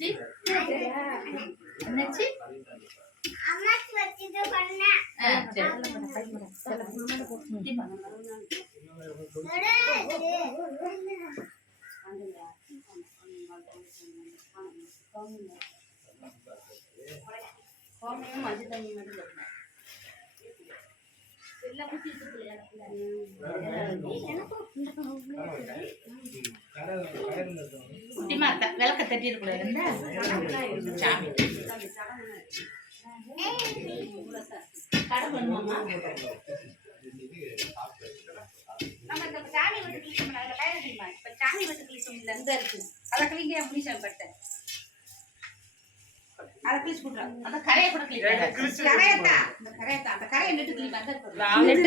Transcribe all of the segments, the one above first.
C என்னாச்சு? அம்மாக்கு த- விளக்க தட்டிடக்கூடாது. சாமி.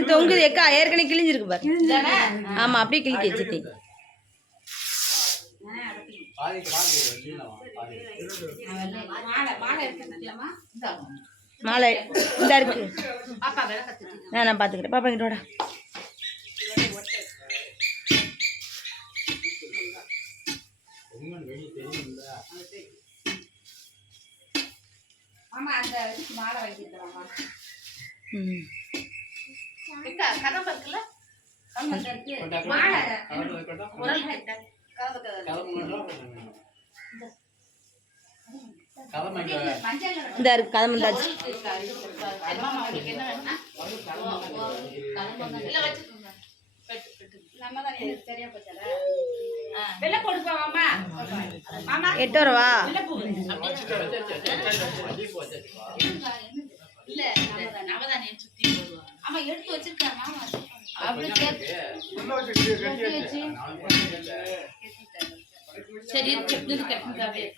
தொங்குது ஏற்கனவே கிழிஞ்சிருக்கு பாரு. தானே ஆமா அப்படியே கிழிக்க வச்சுட்டேன் மாலை மாலை எடுத்துக்கலாமா மாலை இந்த இருக்கு. நான் நான் பாத்துக்கிறேன். பாப்பா கிட்ட ம். கதம்பு இருக்குல்ல? மாலை. இந்த இருக்கு கதை வெள்ளை எட்டு வரவா இல்ல நவதானிய சுத்தி ஆமா எடுத்து வச்சிருக்காங்க शरीर कितने तो कितने का भी है?